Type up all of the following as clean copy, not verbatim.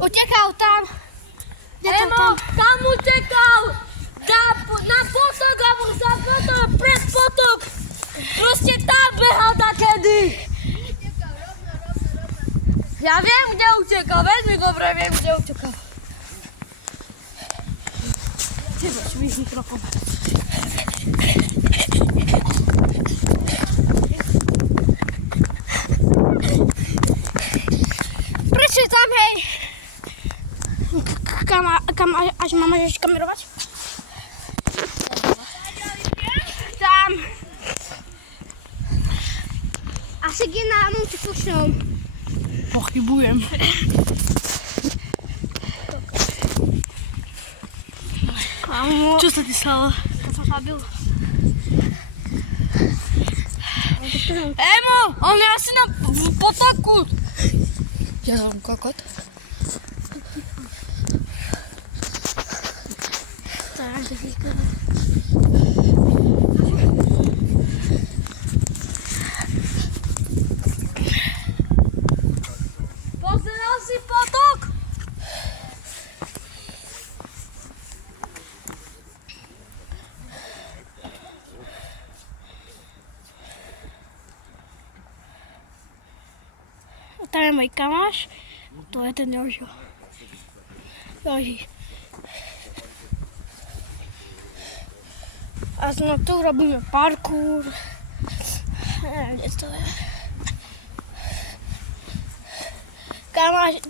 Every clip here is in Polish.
Uciekał tam. Emo, tam uciekał! Na potok, albo za potok, przez potok! Proste tam bychał na kiedy! Ja wiem, gdzie uciekał, weźmy go, wiem, gdzie uciekał. Ty weź mi mikrofon. Proszę tam, hej. Aż mama się kamerować? Tam. A się na mną ci puszczą. Pochybuję. Co to ty stało? Co to było? Emo, on jest na potoku! Ja mam kokot. Tak, Poznał potok! Tam je můj kamáš, to je ten Jožo. Joži. A no tu robíme parkour. Neviem, kde to je.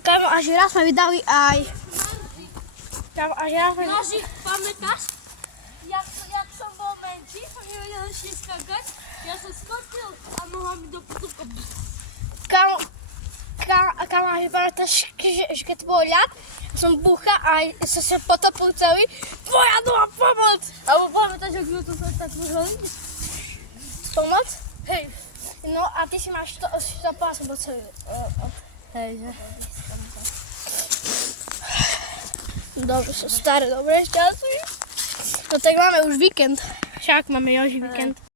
Kamáš raz sme vydali aj. Kamáš raz sme... Noży, pamiętasz? Jak są momenty, to nie wiedziałem się skakać. Ja się skoczył, a nohami do potoku. Kamáš, pamätáš, že keď bolo ľad, som búcha a som sa potopil celý. Tvoja noha, pomoc! Albo pamiętasz, jak my to tak wygląda? Pomoc? Hej, No a ty si máš to pásmo do celý. hej, že? Dobre, sú staré, dobre časy. No tak máme už víkend. Však máme Joži víkend.